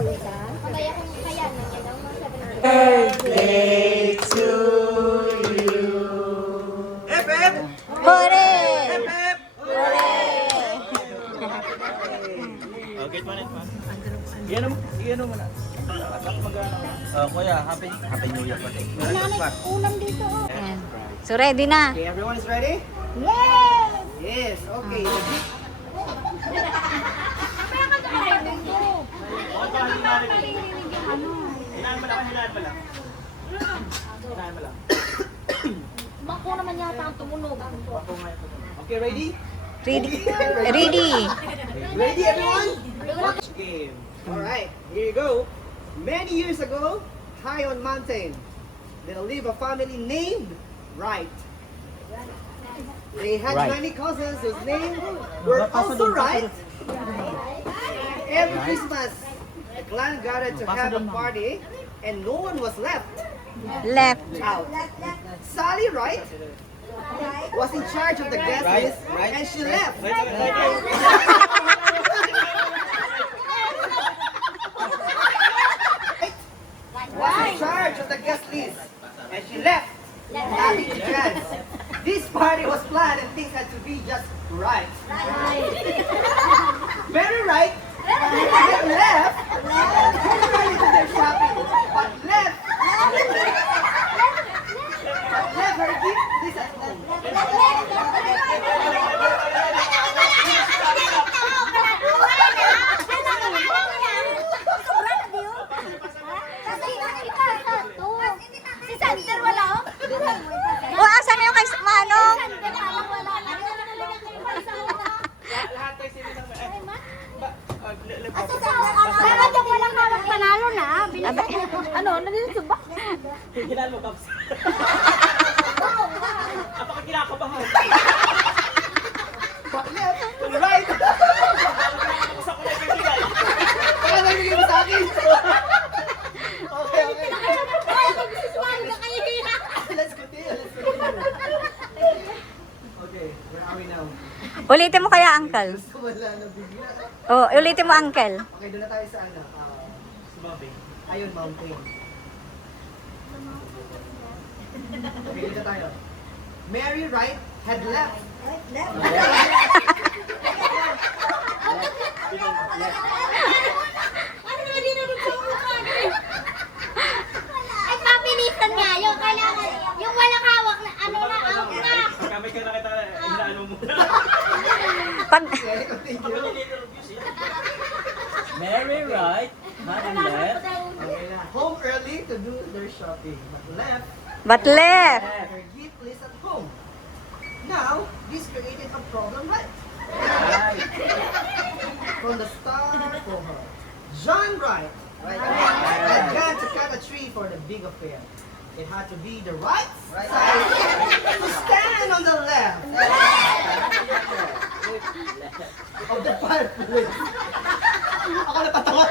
mag-isa? Kaya kung kaya na yan ang mga 7. Birthday to you. Hep, hep! Hooray! Hep, hep! Okay, palit pa. Iyan mo na. Kuya, happy New Year pati. Ulam dito. Ayan. So ready na? Okay, everyone is ready? Yes! Yes, okay. Hinaan mo lang. Bako naman yata ang tumunog. Okay, ready? Ready? Ready? Ready, everyone? Game. Alright, here you go. Many years ago, high on mountain, there lived a family named Wright. They had many cousins whose names were also Wright. Every Christmas, the clan gathered to have a party, and no one was left Left. out. Sally Wright was in charge of the guest list, and she left. Was in charge of the guest list, and she left. Having the chance. This party was planned and things had to be just right. Very right. They left. Very ready to their shopping, but left. But left her gift this at home. Si Sander wala oh? O, asan na yung kay Manong? Sander parang wala. Lahat tayo sila ng Pero yung walang hawak panalo na. Ano? Nandito sa box? Ginal mo, Kaps. Apaka kinakabahan. Back left. Right. Usap ko na yung ginal. Kaya nabigay mo sa akin. Okay. Let's continue. Okay, where are we now? Ulitin mo kaya, Uncle. Wala na bigla. O, ulitin mo, Uncle. Okay, doon na tayo sa ano. Ayun, mountain. Okay, doon na tayo. Mary Wright had left. Ano na din ang ay, papilisan nga yung kailangan. Yung walang hawak na ano na out na. Pagkamay ka na kita, inaano mo na. Pag, Okay, continue. Mary Wright had left Okay na. Home early to do their shopping, but left but left. her gift list at home. Now, this created a problem, right? From the start for her. John Wright had gone to cut a tree for the big affair. It had to be the right side to stand on the left of the fireplace. Ako natatawa.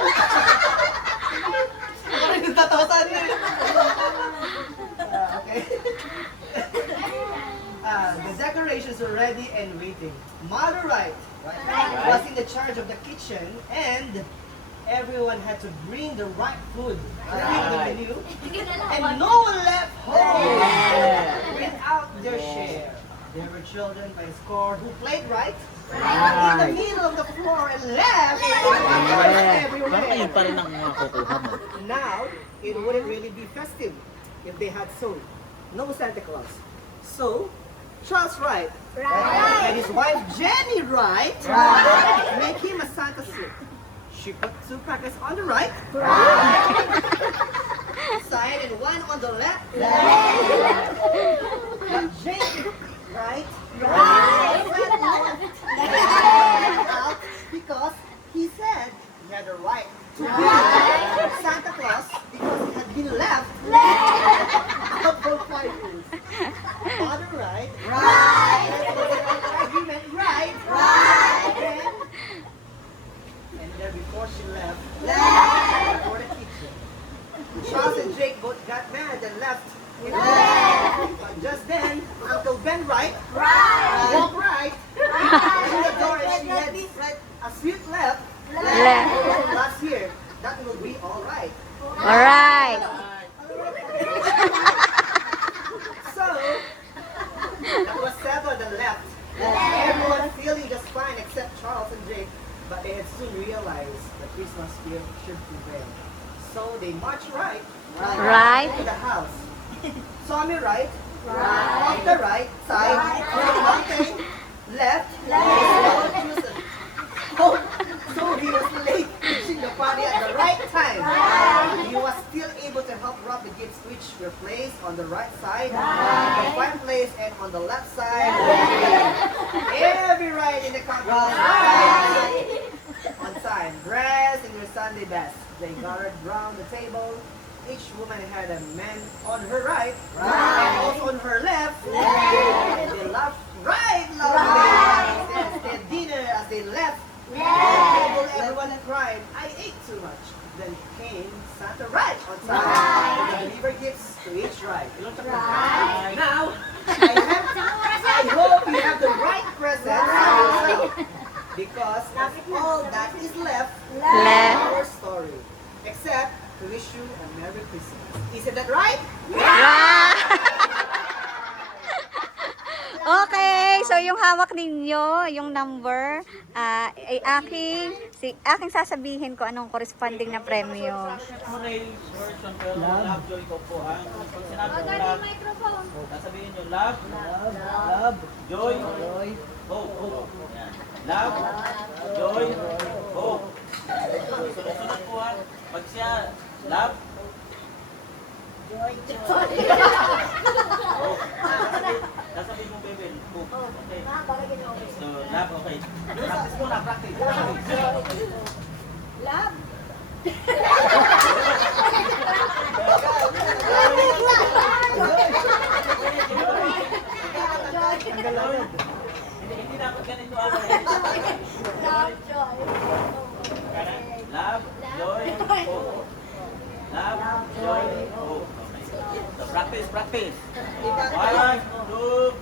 Ako rin natatawa sa ano eh. Okay. The decorations were ready and waiting. Mother Wright was in the charge of the kitchen, and everyone had to bring the right food to the menu, and no one left home without their share. There were children by score who played right in the middle of the floor and left Bakit everywhere. yun pa rin ang makukuha mo? Now, it wouldn't really be festive if they had sold. No Santa Claus. So, Charles Wright and his wife Jenny Wright make him a Santa suit. She put 2 packets on the right side and 1 on the left. But Jenny Wright out because he said he had the right to be Santa Claus because he had been left out for 5 years. Father Wright. Argument right. And then before she left for the kitchen, Charles and Jake both got mad and left. But just then, Uncle Ben Wright walked right in the door and she had a sweet left last year. That will be Alright. So, that was settled and left. Everyone feeling just fine except Charles and Jake, but they had soon realized the Christmas spirit should prevail. So they marched right to the house. Saw me right, off the right side, one thing, left, so he was late reaching the party at the right time. He was still able to help wrap the gifts which were placed on the right side, the fireplace, and on the left side. Every ride in the country was on time, dressed in their Sunday best. They gathered round the table. Each woman had a man on her right and also on her left. And they laughed loudly as they dinner as they left. At the table, everyone cried, "I ate too much." Then came Santa right on time to deliver gifts to each ride. Now, I hope you have the right presents for yourself, because that's all that is left in our story. Except to wish you a Merry Christmas. Isn't that right? Okay, so yung hawak ninyo, yung number, ay aking sasabihin ko anong corresponding na premyo. Murray version pero love joy ko po ang pag sinabi ko love, sasabihin nyo love, joy, hope. Yan. Love, joy, hope. Sunod-sunod po ha. Pag siya love, sasabihin mo baby, hope. Okay. So love, okay. Practice muna, practice. Hindi dapat ganito ako. Love, joy, hope. Love, joy, hope. Okay. So practice. 1, 2,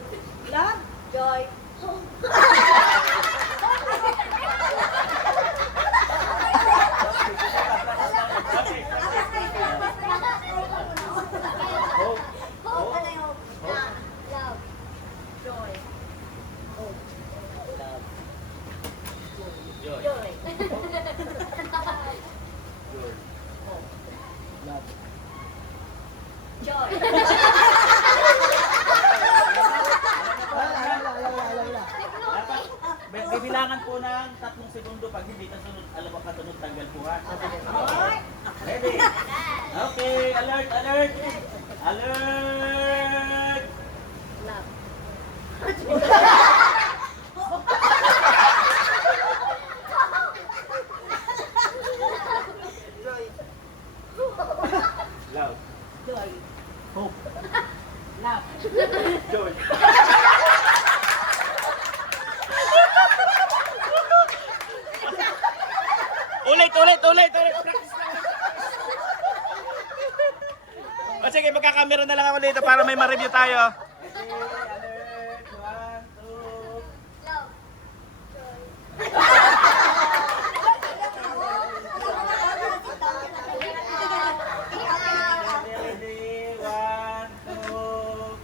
bibilangan po ng 3 segundo. Pag hindi kasunod, alam mo kasunod, tanggal po ha. Ready? Okay, alert! Love. Joy. Hope. Love. Joy. Ulit. Practice lang. O sige, magkakamera na lang ako dito para may ma-review tayo. Okay, alert. 1, 2.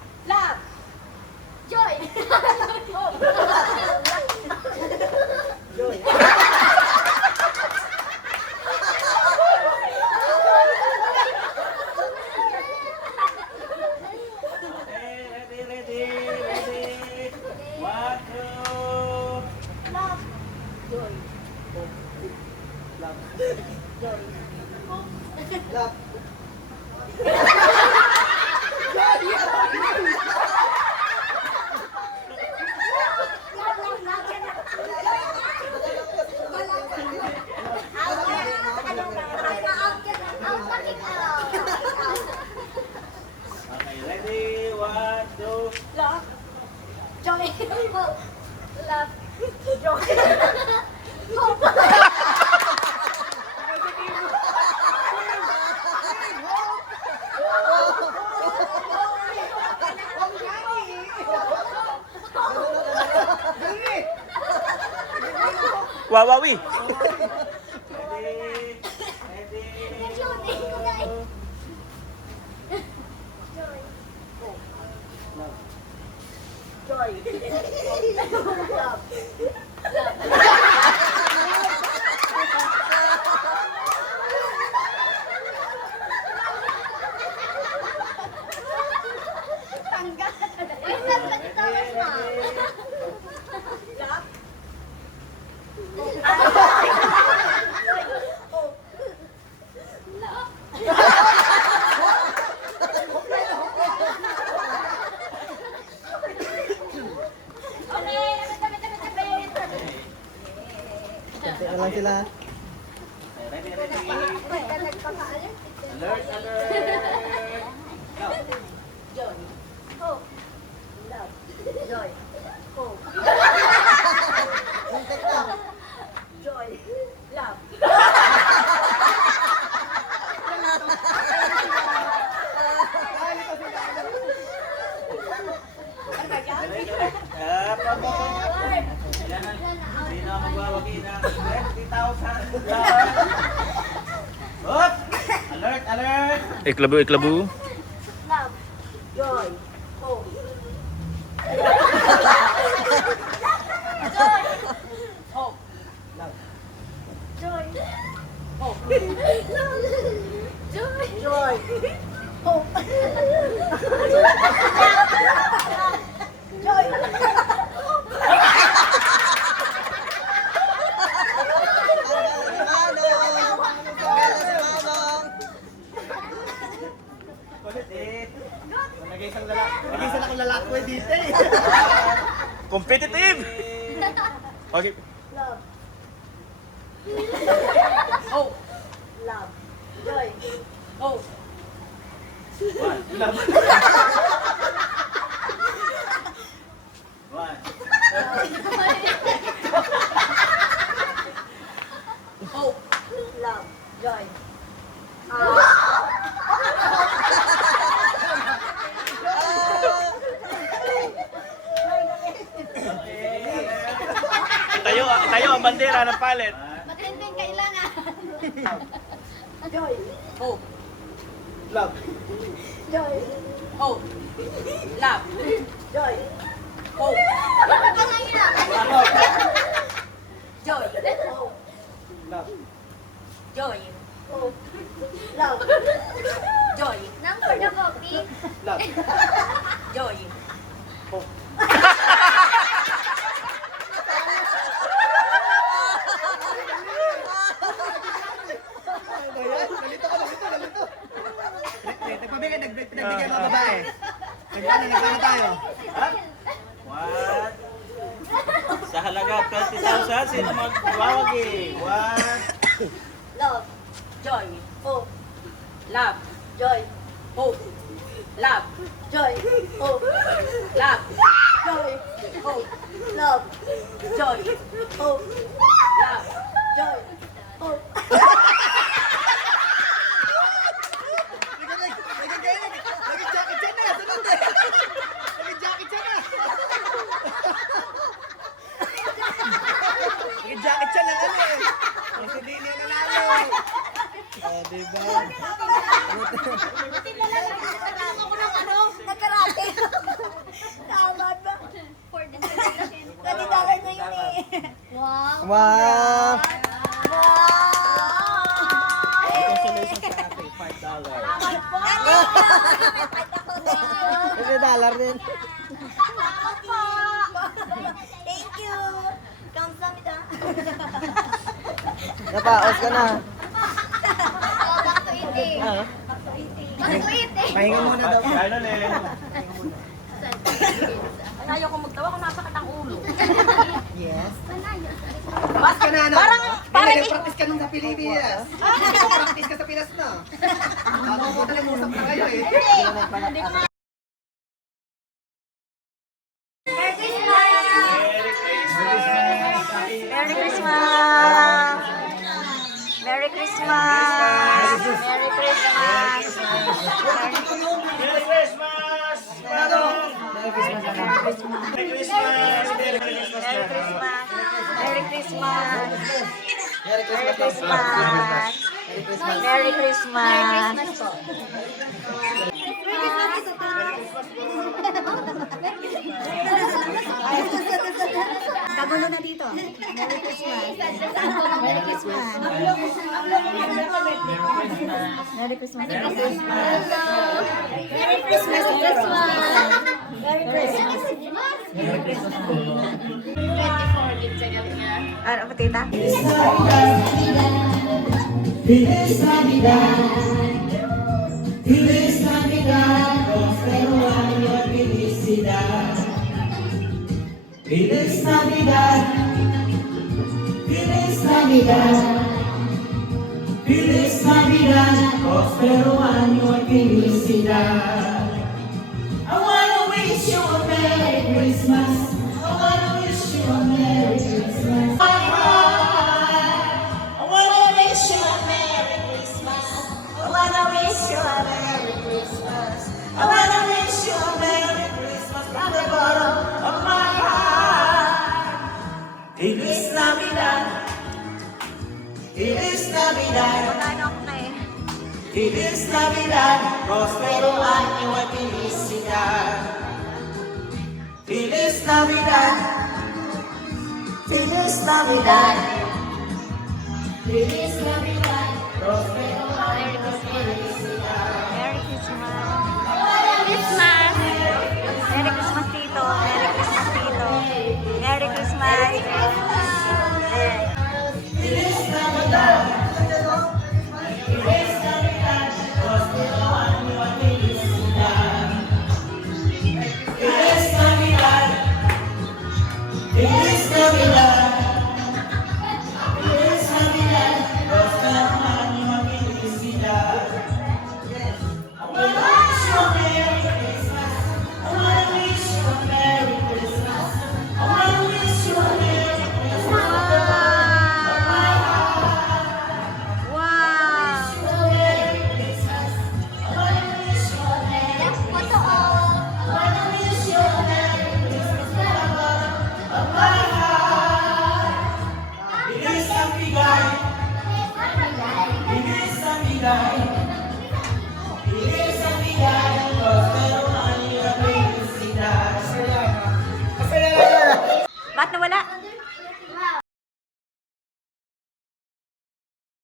Ready? 1, 2. Okay, ready? 1, 2. Wawawi. Ready? 1, 2. Ano lang sila? Ready, ready. Alert, alert. Go. Sino ang magwawagi ng 20,000? Up! Alert, alert! Iklabu, iklabu. Kulit eh. Nagay isang akong lalaki dito eh. Competitive! Okay. One. Itayo ang bandera ng palet. Matinding kailangan. Love. Love. Number the copy. Love. Nagbigay mga babae. Nagplano tayo. One. Sa halaga 20,000, sino magwawagi? One. Love, joy, hope. Love, joy, hope. Love, joy, hope. Love, joy, hope. Love, joy, hope. Love, joy, hope. Nag-jacket siya na. Sunod eh. Nag-jacket siya na. Nag-jacket siya na ano eh. Ang hindi niya nanalo. Diba? Nagkarate. Tama ba? For the celebration. Nadidagan niya yun eh. Wow. Wow! $5 din. Salamat po. Thank you. Kamsahamnida. Napaos ka na. Oh, back to eating. Back to eating. Pahinga muna daw. Ano na Ayaw ko magtawa kung nasakit ang ulo. Yes. Mas ka na ano? Parang nag-practice ka nung sa Pilipinas. Nag-practice ka sa Pinas na. Ako mo talagang usap na kayo eh. Merry Christmas! Merry Christmas! Merry Christmas! Merry Christmas! Merry Christmas. Merry Christmas! Merry Christmas! Merry Christmas! Merry Christmas! Merry Merry Christmas. Christmas! Merry Christmas. po. Kagulo na dito. Merry Christmas. Merry Christmas. Merry Christmas. Merry Christmas, Merry Christmas. Merry Christmas. 24 din sa gabi nga. Ano po, tita? Feliz Navidad, Feliz Navidad, prospero año de felicidad. Feliz Navidad, Feliz Navidad, Feliz Navidad, prospero año de felicidad. I wanna wish you a Merry Christmas. I wanna wish you a Merry Christmas. I wanna wish you a Merry Christmas. I wanna wish you a Merry Christmas. I wanna wish you a Merry Christmas from the bottom of my heart. Feliz Navidad. Feliz Navidad. Magkano ako ngayon? Feliz Navidad. Prospero año de felicidad. Feliz Navidad. Feliz Navidad. Feliz Navidad. Prospero